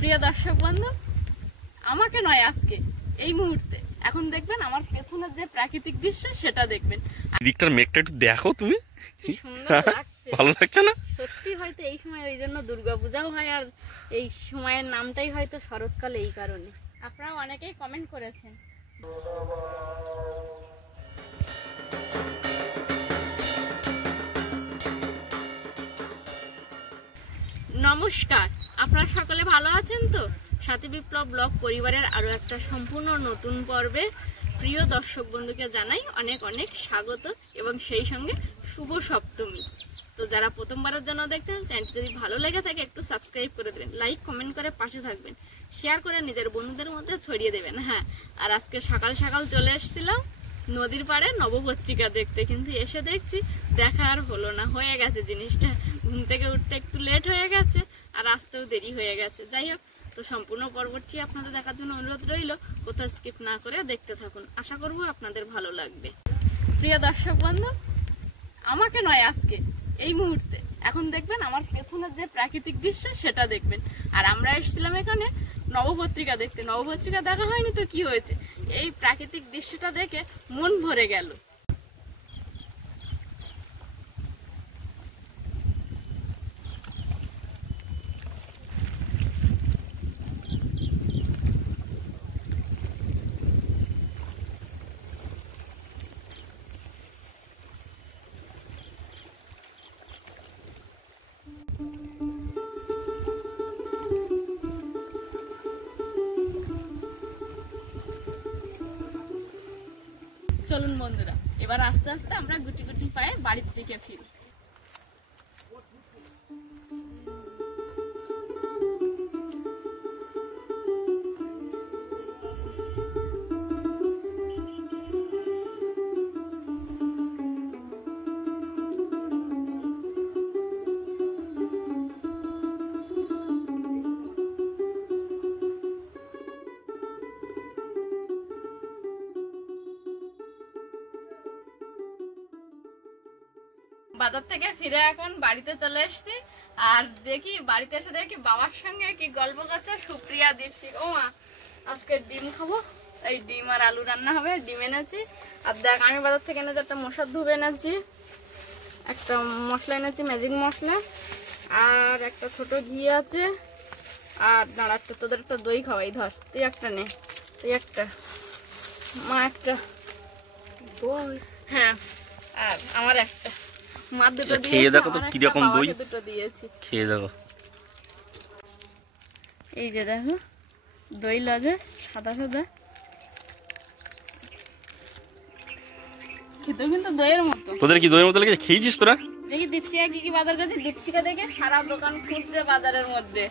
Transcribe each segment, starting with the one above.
প্রিয় দর্শক বন্ধু, আমাকে নয় আজকে এই মুহূর্তে এখন দেখবেন আমার পেছনের যে প্রাকৃতিক দৃশ্য সেটা দেখবেন। দিকটার মেঘটা একটু দেখো তুমি, কি সুন্দর লাগছে, ভালো লাগছে না? সত্যি হয়তো এই সময় ওই জন্য দুর্গাপূজাও হয়, আর এই সময়ের নামটাই হয়তো শরৎকাল, এই কারণে। আপনারা অনেকেই কমেন্ট করেছেন। নমস্কার, আপনারা সকলে ভালো আছেন তো? সাথী বিপ্লব ব্লগ পরিবারের আরো একটা সম্পূর্ণ নতুন পর্বে প্রিয় দর্শক বন্ধুকে জানাই অনেক অনেক স্বাগত এবং সেই সঙ্গে শুভ সপ্তমী। তো যারা প্রথমবারের জন্য দেখছেন, চ্যানেলটি যদি ভালো লেগে থাকে একটু সাবস্ক্রাইব করে দেবেন, লাইক কমেন্ট করে পাশে থাকবেন, শেয়ার করে নিজের বন্ধুদের মধ্যে ছড়িয়ে দেবেন। হ্যাঁ, আর আজকে সকাল সকাল চলে এসেছিলাম নদীর পাড়ে নবপত্রিকা দেখতে, কিন্তু এসে দেখছি দেখা আর হলো না, হয়ে গেছে জিনিসটা। ঘুম থেকে উঠতে একটু লেট হয়ে গেছে আর আসতেও দেরি হয়ে গেছে। যাই হোক, তো সম্পূর্ণ পর্বটি আপনাদের দেখার জন্য অনুরোধ রইল, কোথাও স্কিপ না করে দেখতে থাকুন, আশা করব আপনাদের ভালো লাগবে। প্রিয় দর্শক বন্ধু, আমাকে নয় আজকে এই মুহূর্তে এখন দেখবেন আমার পেছনের যে প্রাকৃতিক দৃশ্য সেটা দেখবেন। আর আমরা এসেছিলাম এখানে নবপত্রিকা দেখতে। নবপত্রিকা দেখা হয়নি তো কি হয়েছে, এই প্রাকৃতিক দৃশ্যটা দেখে মন ভরে গেল। চলুন বন্ধুরা, এবার আস্তে আস্তে আমরা গুটি গুটি পায়ে বাড়ির দিকে ফিরি। বাজার থেকে ফিরে এখন বাড়িতে চলে এসেছি, আর দেখি বাড়িতে এসে দেখি বাবার সঙ্গে কি গল্প করছে সুপ্রিয়া, দীপশি। ও মা, আজকে ডিম খাবো, এই ডিম আর আলু রান্না হবে। ডিম এনেছি, আর দেখ আমি বাজার থেকে এনেছি একটা মশার ধূপ এনেছি, একটা মশলা এনেছি ম্যাজিক মশলা, আর একটা ছোট ঘি আছে, আর দাঁড়া একটা তোদের একটা দই খাওয়াই। ধর তুই একটা নে, তুই একটা, মা একটা, হ্যাঁ, আর আমার একটা। খেয়ে দেখো তো কিরকম দই, খেয়ে দেখো। এই যে দেখো দই লাগে সাদা সাদা, খেতেও কিন্তু দইয়ের মতো। তোদের কি দইয়ের মতো লেগেছে? খেয়েছিস তোরা? দেখি দীপশিকা কি কি বাজার করেছে। দীপশিকা দেখে সারা দোকান খুঁজছে বাজারের মধ্যে।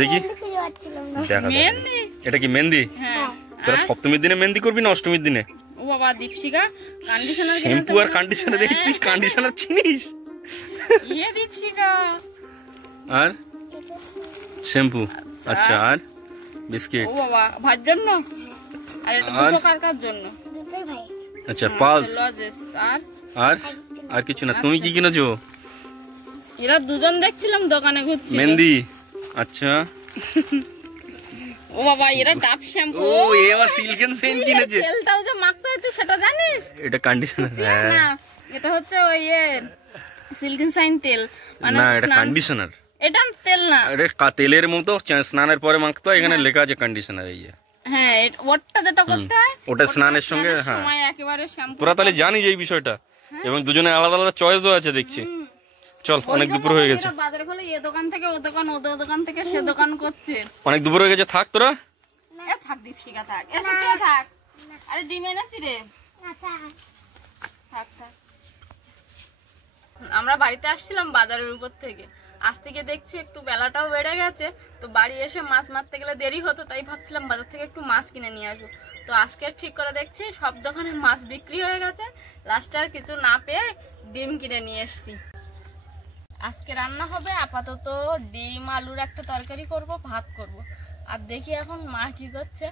দেখি মেহেন্দি, এটা কি মেহেন্দি? হ্যাঁ। তোরা সপ্তমীর দিনে মেহেন্দি করবি না অষ্টমীর দিনে? ও বাবা, দীপশিকা কন্ডিশনার, শ্যাম্পু আর কন্ডিশনার। দেখি তুই কন্ডিশনার চিনিস? ইয়ে দীপশিকা, আর শ্যাম্পু, আচ্ছা, আর বিস্কিট। ও বাবা ভাইয়ের জন্য, আর এটা দুটো কার জন্য? আচ্ছা, পালস, আর আর আর কিছু না। তুমি কি কিনেছো? এরা দুজন দেখছিলাম দোকানে ঘুরছিল। মেহেন্দি, আচ্ছা। ও বাবা, এরা ডাব শ্যাম্পু। ও এ আবার সিল্কেন সেন কিনেছে। তেলটাও যে মাখতে হয় তুই সেটা জানিস? এটা কন্ডিশনার। না, এটা হচ্ছে ওই সিল্কেন সাইন তেল, মানে না এটা কন্ডিশনার। এটা তেল না, এটা তেলের মতো স্নানের পরে মাখতে হয়। এখানে লেখা আছে কন্ডিশনার। এই হ্যাঁ, ওটা যেটা করতে হয় ওটা স্নানের সঙ্গে। হ্যাঁ, সময় একেবারে শ্যাম্পু। তোরা তাহলে জানিস এই বিষয়টা, এবং দুজনে আলাদা আলাদা চয়েসও আছে দেখছি। চল, অনেক দুপুর হয়ে গেছে। বাজারে হলে এ দোকান থেকে ও দোকান, ও দোকান থেকে সে দোকান করছে। অনেক দুপুর হয়ে গেছে, থাক তোরা। থাক দীপশিকা, থাক, এসে কে থাক। আরে ডিম এনেছি রে, থাক থাক। আমরা বাড়িতে আসছিলাম বাজারের উপর থেকে, আজ থেকে দেখছি একটু বেলাটাও বেড়ে গেছে, তো বাড়ি এসে মাছ মারতে গেলে দেরি হতো, তাই ভাবছিলাম বাজার থেকে একটু মাছ কিনে নিয়ে আসবো। তো আজকে ঠিক করে দেখছি সব দোকানে মাছ বিক্রি হয়ে গেছে, লাস্টে আর কিছু না পেয়ে ডিম কিনে নিয়ে এসছি। আজকে রান্না হবে আপাতত ডিম আলুর একটা তরকারি করব, ভাত করব। আর দেখি এখন মা কি করছে।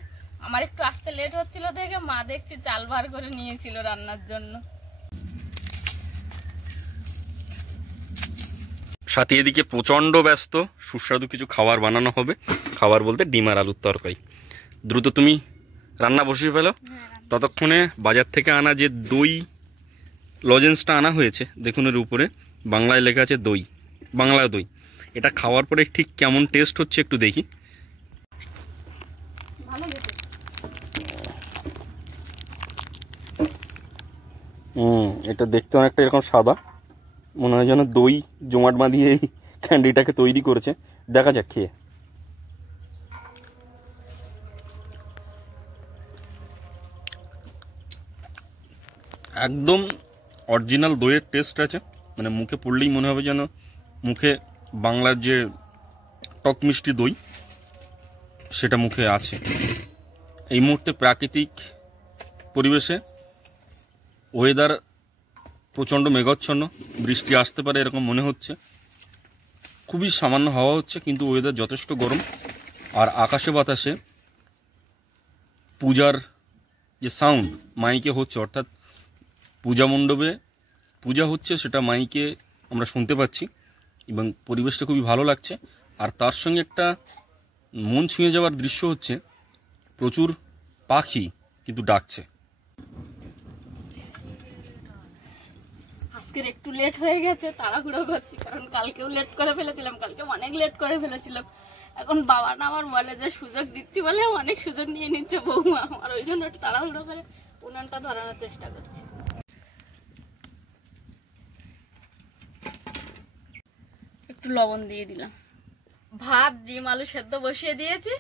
আমার একটু আসতে লেট হচ্ছিল দেখে মা দেখছি চাল বার করে নিয়েছিল রান্নার জন্য। সাথে এদিকে প্রচণ্ড ব্যস্ত, সুস্বাদু কিছু খাবার বানানো হবে। খাবার বলতে ডিম আর আলুর তরকারি। দ্রুত তুমি রান্না বসিয়ে ফেলো। ততক্ষণে বাজার থেকে আনা যে দই লজেন্সটা আনা হয়েছে, দেখুন এর উপরে বাংলায় লেখা আছে দই, বাংলা দই। এটা খাওয়ার পরে ঠিক কেমন টেস্ট হচ্ছে একটু দেখি। এটা দেখতে অনেকটা এরকম সাদা, মনে হয় যেন দই জমাট বাঁধিয়ে এই ক্যান্ডিটাকে তৈরি করেছে। দেখা যাক খেয়ে। একদম অরিজিনাল দইয়ের টেস্ট আছে, মানে মুখে পড়লেই মনে হবে যেন মুখে বাংলার যে টক মিষ্টি দই সেটা মুখে আছে। এই মুহূর্তে প্রাকৃতিক পরিবেশে ওয়েদার প্রচণ্ড মেঘাচ্ছন্ন, বৃষ্টি আসতে পারে এরকম মনে হচ্ছে। খুবই সামান্য হাওয়া হচ্ছে, কিন্তু ওয়েদার যথেষ্ট গরম। আর আকাশে বাতাসে পূজার যে সাউন্ড মাইকে হচ্ছে, অর্থাৎ পূজা মণ্ডপে পূজা হচ্ছে, সেটা মাইকে আমরা শুনতে পাচ্ছি এবং পরিবেশটা খুবই ভালো লাগছে। আর তার সঙ্গে একটা মন ছুঁয়ে যাওয়ার দৃশ্য হচ্ছে, প্রচুর পাখি কিন্তু ডাকছে। আজকের একটু লেট হয়ে গেছে, তাড়াহুড়ো করছি, কারণ কালকেও লেট করে ফেলেছিলাম, কালকে অনেক লেট করে ফেলেছিলাম। এখন বাবা না আমার বলে যে সুযোগ দিচ্ছি বলে অনেক সুযোগ নিয়ে নিচ্ছে বৌমা আমার, ওই জন্য একটু তাড়াহুড়ো করে উনানটা ধরানোর চেষ্টা করছি। একটু লবণ দিয়ে দিলাম। ভাত ডিম আলু সেদ্ধ বসিয়ে দিয়েছি,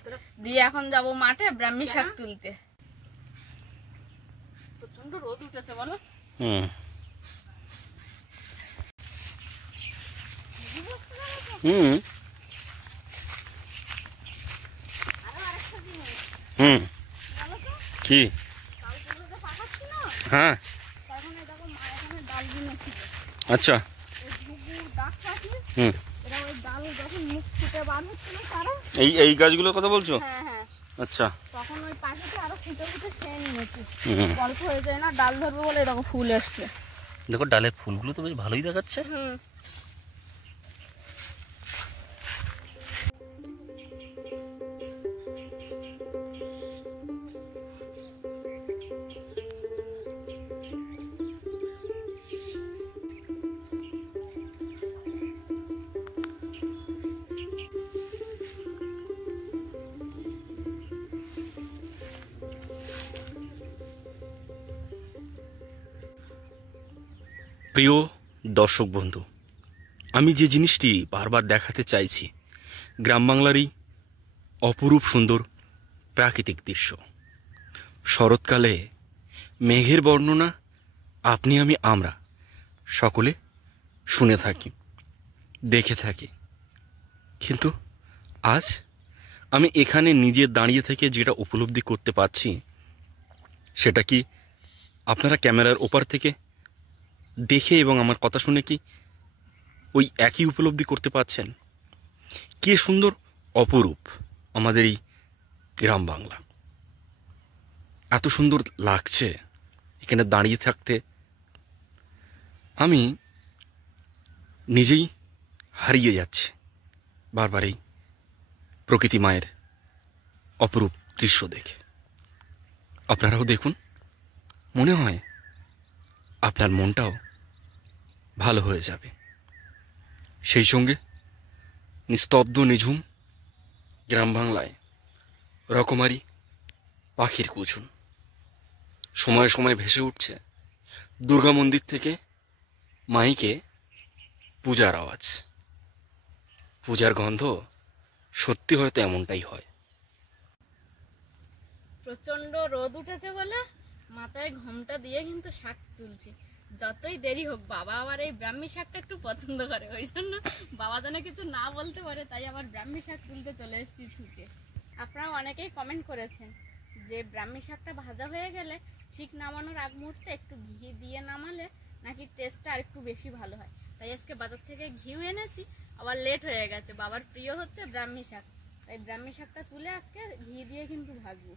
দিয়ে এখন যাব মাঠে ব্রাহ্মী শাক তুলতে। প্রচন্ড রোদ উঠেছে বলো। হুম কি? হ্যাঁ, আচ্ছা। এই গাছগুলোর কথা বলছো? আচ্ছা, তখন ওই পাখিটা আরো ফুটে ফুটে খেয়ে নিয়েছে, গল্প হয়ে যায় না, ডাল ধরবে বলে দেখো ফুল এসছে। দেখো ডালের ফুলগুলো তো বেশ ভালোই দেখাচ্ছে। প্রিয় দর্শক বন্ধু, আমি যে জিনিসটি বারবার দেখাতে চাইছি, গ্রাম বাংলারই অপরূপ সুন্দর প্রাকৃতিক দৃশ্য। শরৎকালে মেঘের বর্ণনা আপনি আমি আমরা সকলে শুনে থাকি, দেখে থাকি, কিন্তু আজ আমি এখানে নিজে দাঁড়িয়ে থেকে যেটা উপলব্ধি করতে পারছি, সেটা কি আপনারা ক্যামেরার ওপার থেকে দেখে এবং আমার কথা শুনে কি ওই একই উপলব্ধি করতে পারছেন? কি সুন্দর অপরূপ আমাদের এই গ্রাম বাংলা, এত সুন্দর লাগছে এখানে দাঁড়িয়ে থাকতে। আমি নিজেই হারিয়ে যাচ্ছি বারবার এই প্রকৃতি মায়ের অপরূপ দৃশ্য দেখে। আপনারাও দেখুন, মনে হয় আপনার মনটাও ভালো হয়ে যাবে। সেই সঙ্গে নিস্তব্ধ নিঝুম গ্রাম বাংলায় রকমারি পাখির কুচুন, সময়ে সময়ে ভেসে উঠছে দুর্গা মন্দির থেকে মাইকে পূজার আওয়াজ, পূজার গন্ধ। সত্যি হয়তো এমনটাই হয়। প্রচন্ড রোদ উঠেছে বলে মাথায় ঘোমটা দিয়ে কিন্তু শাক তুলছি। যতই দেরি হোক, বাবা আবার এই ব্রাহ্মী শাকটা একটু পছন্দ করে, ওই জন্য বাবা যেন কিছু না বলতে পারে, তাই আবার ব্রাহ্মী শাক তুলতে চলে এসেছি ছুটে। আপনারা অনেকেই কমেন্ট করেছেন যে ব্রাহ্মী শাকটা ভাজা হয়ে গেলে ঠিক নামানোর আগ মুহূর্তে একটু ঘি দিয়ে নামালে নাকি টেস্টটা আর একটু বেশি ভালো হয়। তাই আজকে বাজার থেকে ঘিও এনেছি, আবার লেট হয়ে গেছে, বাবার প্রিয় হচ্ছে ব্রাহ্মী শাক, তাই ব্রাহ্মী শাকটা তুলে আজকে ঘি দিয়ে কিন্তু ভাজবো।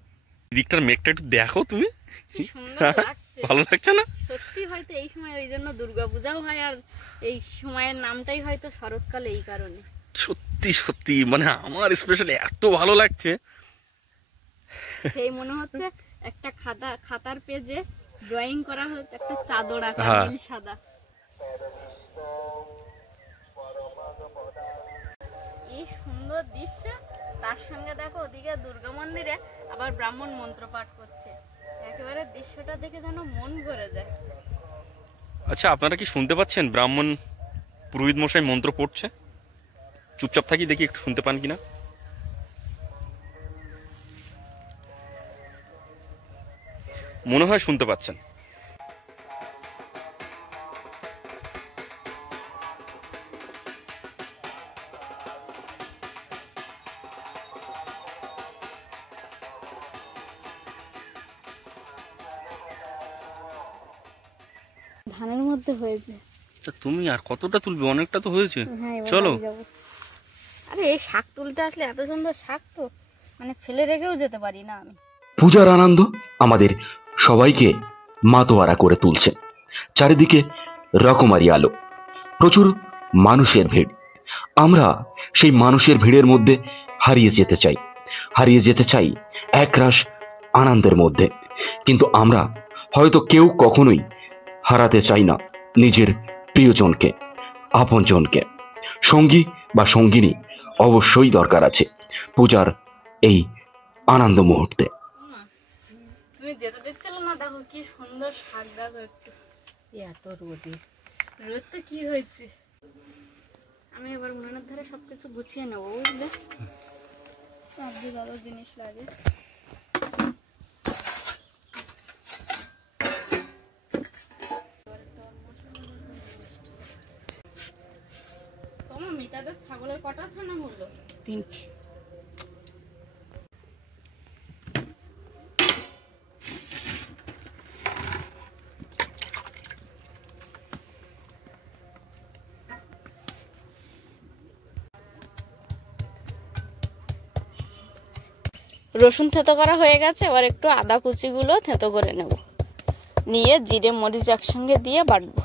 দিকটার মেঘটা একটু দেখো তুমি, কি সুন্দর লাগছে। ভালো লাগছে না? সত্যি হয়তো এই সময় ওই জন্য দুর্গাপূজাও হয়, আর এই সময়ের নামটাই হয়তো শরৎকাল এই কারণে। সত্যি সত্যি মানে আমার স্পেশালি এত ভালো লাগছে। সেই মনে হচ্ছে একটা খাতার পেজে ড্রয়িং করা হচ্ছে একটা চাদর আঁকা, হ্যাঁ। নীল সাদা। এই সুন্দর দৃশ্য, তার সঙ্গে দেখো ওদিকে দুর্গা মন্দিরে আবার ব্রাহ্মণ মন্ত্র পাঠ করছে। একেবারে দৃশ্যটা দেখে যেন মন ভরে যায়। আচ্ছা, আপনারা কি শুনতে পাচ্ছেন ব্রাহ্মণ পুরোহিত মশাই মন্ত্র পড়ছে? চুপচাপ থাকি, দেখি একটু শুনতে পান কিনা। মনে হয় শুনতে পাচ্ছেন। ধানের মধ্যে হয়েছে। তা তুমি আর কতটা তুলবে? অনেকটা তো হয়েছে। হ্যাঁ, এবার চলো। বাড়ি যাবো। আরে এই শাক তুলতে আসলে এত সুন্দর শাক তো মানে ফেলে রেখেও যেতে পারি না আমি। পূজার আনন্দ আমাদের সবাইকে মাতোয়ারা করে তুলছে। চারিদিকে রকমারি আলো, প্রচুর মানুষের ভিড়। আমরা সেই মানুষের ভিড়ের মধ্যে হারিয়ে যেতে চাই একরাশ আনন্দের মধ্যে। কিন্তু আমরা হয়তো কেউ কখনোই হারাতে চাই না নিজের প্রিয়জনকে, আপনজনকে। সঙ্গী বা সঙ্গিনী অবশ্যই দরকার আছে পূজার এই আনন্দ মুহূর্তে। তুমি যেতে দিচ্ছিল না, দেখো কি সুন্দর শাক, দেখো একটু। এত রোদে, রোদ তো কি হয়েছে। আমি এবার উনানের ধারে সবকিছু গুছিয়ে নেবো, বুঝলে? সবজি দাদা জিনিস লাগে। তোমার মিতাদের ছাগলের কটা ছানা হলো? 3টি। রসুন থেতো করা হয়ে গেছে, এবার একটু আদা কুচিগুলো থেতো করে নেব, নিয়ে জিরে মরিচ একসঙ্গে দিয়ে বাটবো।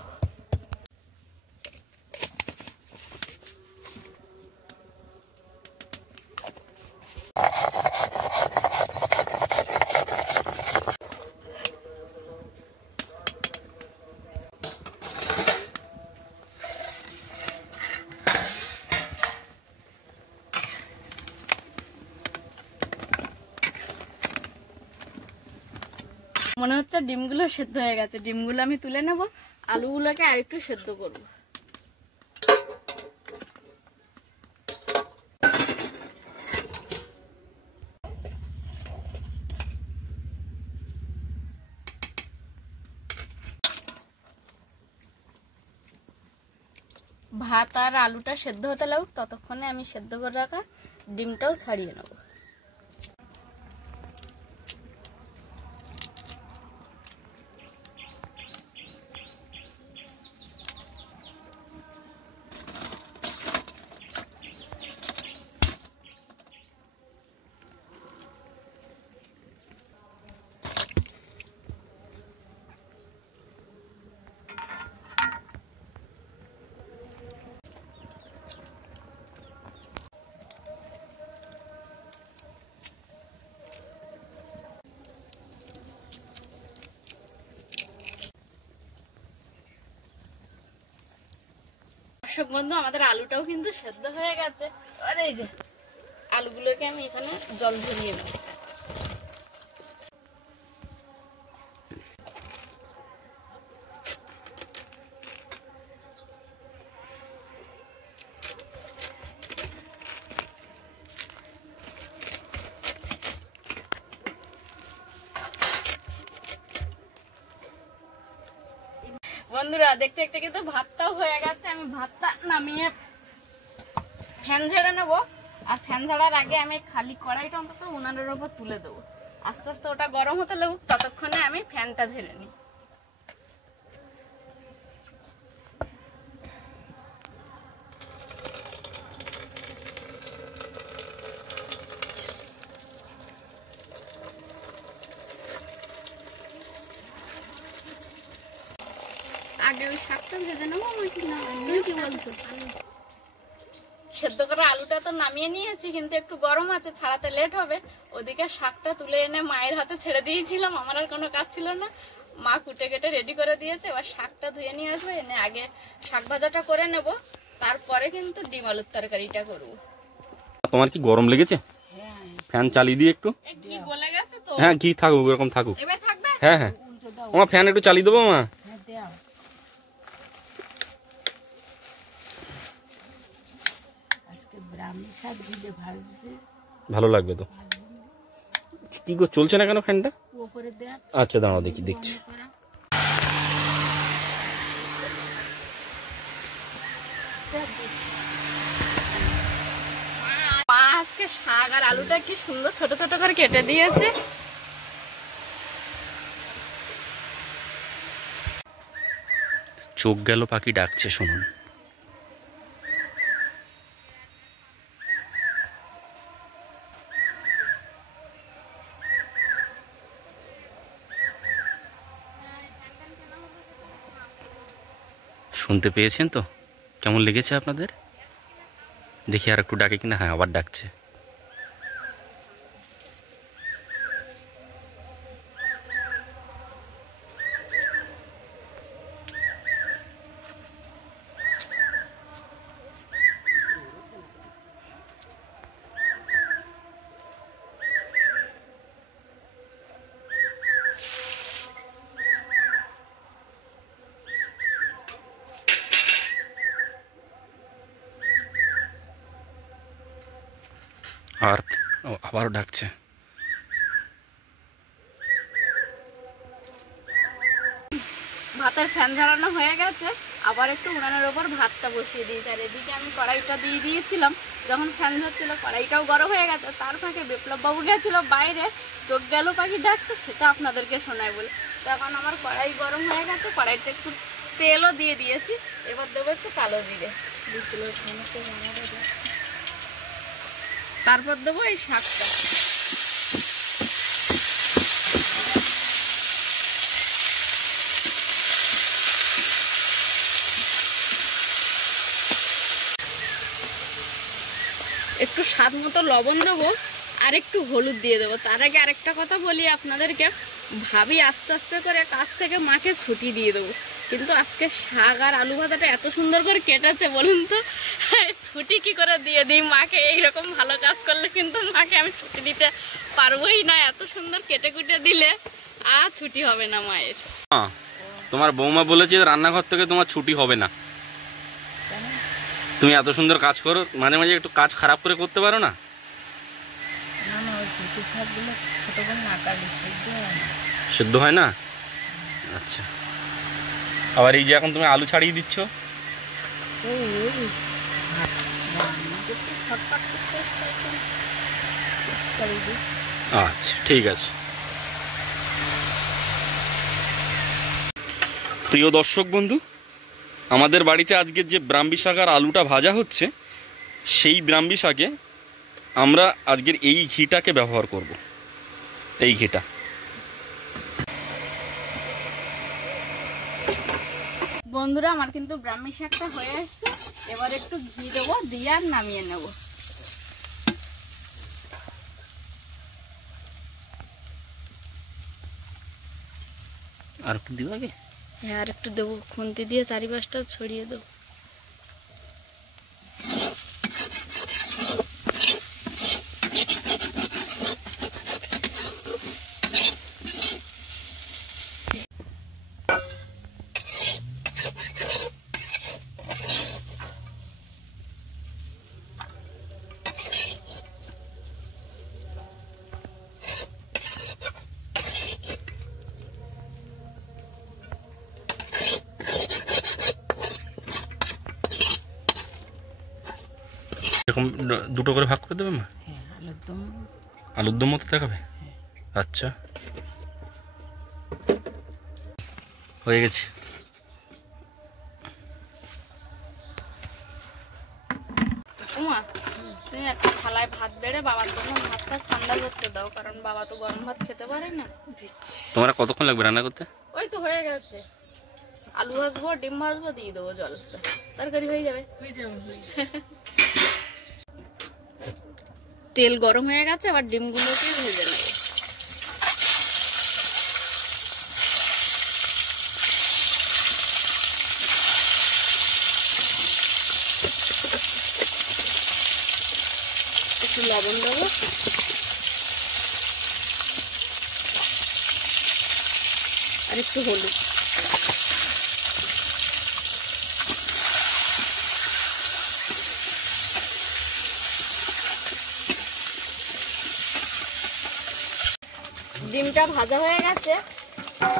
মনে হচ্ছে ডিমগুলো সেদ্ধ হয়ে গেছে, ডিমগুলো আমি তুলে নেব, আলুগুলোকে আরেকটু সেদ্ধ করব। ভাত আর আলুটা সেদ্ধ হতে লাগুক, ততক্ষণে আমি সেদ্ধ করে রাখা ডিমটাও ছাড়িয়ে নেব। দর্শক বন্ধু, আমাদের আলুটাও কিন্তু সেদ্ধ হয়ে গেছে। আর এই যে আলুগুলোকে আমি এখানে জল ঝরিয়ে নেব। বন্ধুরা, দেখতে দেখতে কিন্তু ভাতটাও হয়ে গেছে। আমি ভাতটা নামিয়ে ফ্যান ঝেড়ে নেবো, আর ফ্যান ঝাড়ার আগে আমি খালি কড়াইটা অন্তত উনানের উপর তুলে দেবো। আস্তে আস্তে ওটা গরম হতে লাগুক, ততক্ষণে আমি ফ্যানটা ঝেড়ে নিই। আগে ওই শাকটা ভেজে নেবো নাকি না তুমি কি বলছো? সেদ্ধ করা আলুটা তো নামিয়ে নিয়েছি, কিন্তু একটু গরম আছে, ছাড়াতে লেট হবে। ওদিকে শাকটা তুলে এনে মায়ের হাতে ছেড়ে দিয়েছিলাম, আমার আর কোনো কাজ ছিল না। মা কুটে কেটে রেডি করে দিয়েছে, এবার শাকটা ধুয়ে নিয়ে আসবো, এনে আগে শাক ভাজাটা করে নেব, তারপরে কিন্তু ডিম আলুর তরকারিটা করবো। তোমার কি গরম লেগেছে? ফ্যান চালিয়ে দিয়ে একটু। ঘি গলে গেছে তো? হ্যাঁ, ঘি থাকুক, এরকম থাকুক। এবার থাকবে? হ্যাঁ হ্যাঁ, আমার ফ্যান একটু চালিয়ে দেবো মা। ভালো লাগবে তো। কি গো, চলছে না কেন ফ্যানটা? আচ্ছা দাঁড়াও, দেখছি। মা আজকে শাক আর আলুটা কি সুন্দর ছোট ছোট করে কেটে দিয়েছে। চোখ গেল পাখি ডাকছে, শুনুন। শুনতে পেয়েছেন তো? কেমন লেগেছে আপনাদের? দেখি আর একটু ডাকে কিনা। হ্যাঁ, আবার ডাকছে। আর আবারও ডাকছে। ভাতের ফ্যান ঝরানো হয়ে গেছে, আবার একটু উনানের ওপর ভাতটা বসিয়ে দিয়েছি। আর এদিকে আমি কড়াইটা দিয়ে দিয়েছিলাম, যখন ফ্যান ধরছিল কড়াইটাও গরম হয়ে গেছে। তার ফাঁকে বিপ্লব বাবু গেছিল বাইরে, চোখ গেল পাখি ডাকছে, সেটা আপনাদেরকে শোনায় বলে। তখন আমার কড়াই গরম হয়ে গেছে, কড়াইতে একটু তেলও দিয়ে দিয়েছি। এবার দেবো একটু কালো জিরে, তারপর দেবো এই শাকটা। একটু স্বাদ মতো লবণ দেবো, আর একটু হলুদ দিয়ে দেবো। তার আগে আরেকটা কথা বলি আপনাদেরকে, ভাবি আস্তে আস্তে করে কাছ থেকে মাকে ছুটি দিয়ে দেবো, কিন্তু আজকে শাক আর আলু ভাজাটা এত সুন্দর করে কেটেছে, বলুন তো ছুটি কি করে দিয়ে দিই মাকে? এইরকম ভালো কাজ করলে কিন্তু মাকে আমি ছুটি দিতে পারবোই না। এত সুন্দর কেটে কুটে দিলে আর ছুটি হবে না মায়ের। তোমার বৌমা বলেছে রান্নাঘর থেকে তোমার ছুটি হবে না। তুমি এত সুন্দর কাজ করো, মাঝে মাঝে একটু কাজ খারাপ করে করতে পারো না? সেদ্ধ হয় না? আচ্ছা, আবার এই যে এখন তুমি আলু ছাড়িয়ে দিচ্ছ, আচ্ছা ঠিক আছে। প্রিয় দর্শক বন্ধু, আমাদের বাড়িতে আজকের যে ব্রাহ্মী শাক আর আলুটা ভাজা হচ্ছে, সেই ব্রাহ্মী শাকে আমরা আজকের এই ঘিটাকে ব্যবহার করব। এই ঘিটা বন্ধুরা, আমার কিন্তু ব্রাহ্মী শাকটা হয়ে আসছে। এবার একটু ঘি দেবো, দিয়ে আর নামিয়ে নেব। আর একটু দিব আগে? হ্যাঁ, আর একটু দেবো, খুন্তি দিয়ে চারিপাশটা ছড়িয়ে দেবো। এরকম দুটো করে ভাগ করে দেবে মা? আলুর দম মতো দেখাবে? আচ্ছা, হয়ে গেছে। উমা, তুমি একটা থালায় ভাত বেড়ে বাবার জন্য ভাতটা ঠান্ডা করতে দাও, কারণ বাবা তো গরম ভাত খেতে পারে না। তোমার কতক্ষণ লাগবে রান্না করতে? ওই তো হয়ে গেছে। আলু ভাজবো, ডিম ভাজবো, দিয়ে দেবো জল, তরকারি হয়ে যাবে। তেল গরম হয়ে গেছে, আবার ডিমগুলোকে ভেজে নেবো। একটু লবণ দেবো, আর একটু হলুদ। ডিমটা ভাজা হয়ে গেছে,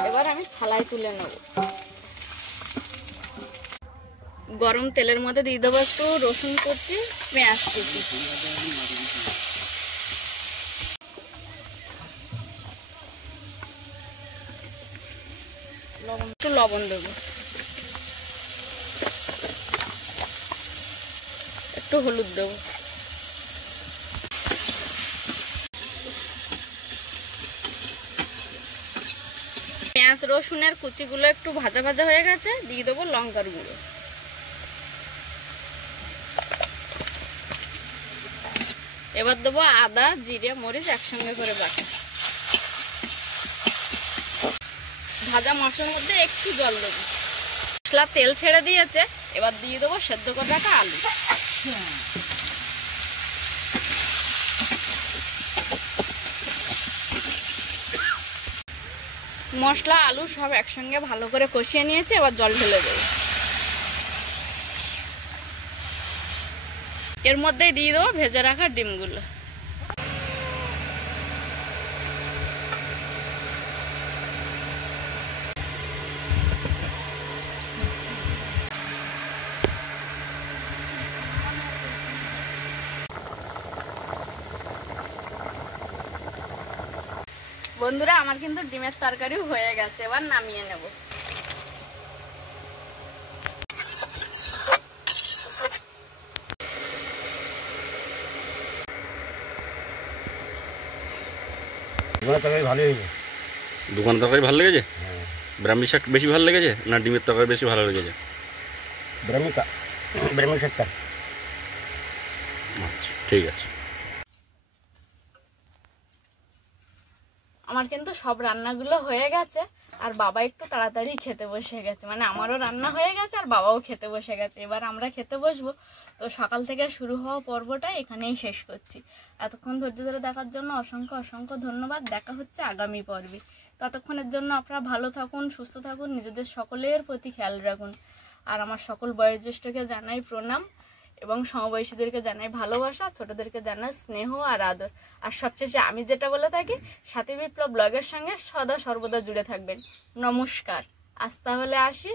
এবার আমি থালায় তুলে নেব। গরম তেলের মধ্যে দিয়ে দেবো একটু রসুন কুচি, পেঁয়াজ কুচি, একটু লবণ দেবো, একটু হলুদ দেবো। পেঁয়াজ রসুনের কুচিগুলো একটু ভাজা ভাজা হয়ে গেছে, দিয়ে দেবো লঙ্কার গুঁড়ো। এবার দেবো আদা, জিরে, মরিচ একসঙ্গে করে বাটা। ভাজা মশলার মধ্যে একটু জল দেবো। মশলা তেল ছেড়ে দিয়েছে, এবার দিয়ে দেবো সেদ্ধ করে রাখা আলু। মশলা আলু সব একসঙ্গে ভালো করে কষিয়ে নিয়েছে, এবার জল ঢেলে দেবো। এর মধ্যেই দিয়ে দেবো ভেজে রাখা ডিমগুলো। বন্ধুরা, আমার কিন্তু ডিমের তরকারি হয়ে গেছে, এবার নামিয়ে নেব। দোকানের তরকারি ভালো লেগেছে? ব্রাহ্মী শাক বেশি ভালো লেগেছে না ডিমের তরকারি বেশি ভালো লেগেছে? ব্রাহ্মী শাকটা। আচ্ছা, ঠিক আছে। আমার কিন্তু সব রান্নাগুলো হয়ে গেছে, আর বাবা একটু তাড়াতাড়ি খেতে বসে গেছে, মানে আমারও রান্না হয়ে গেছে আর বাবাও খেতে বসে গেছে। এবার আমরা খেতে বসবো। তো সকাল থেকে শুরু হওয়া পর্বটা এখানেই শেষ করছি। এতক্ষণ ধৈর্য ধরে দেখার জন্য অসংখ্য অসংখ্য ধন্যবাদ। দেখা হচ্ছে আগামী পর্বে। ততক্ষণের জন্য আপনারা ভালো থাকুন, সুস্থ থাকুন, নিজেদের সকলের প্রতি খেয়াল রাখুন। আর আমার সকল বয়োজ্যেষ্ঠকে জানাই প্রণাম, এবং সমবয়সীদেরকে জানাই ভালোবাসা, ছোটদেরকে জানাই স্নেহ আর আদর। আর সবশেষে আমি যেটা বলে থাকি, সাথী বিপ্লব ব্লগের সঙ্গে সদা সর্বদা জুড়ে থাকবেন। নমস্কার। আজ তাহলে আসি।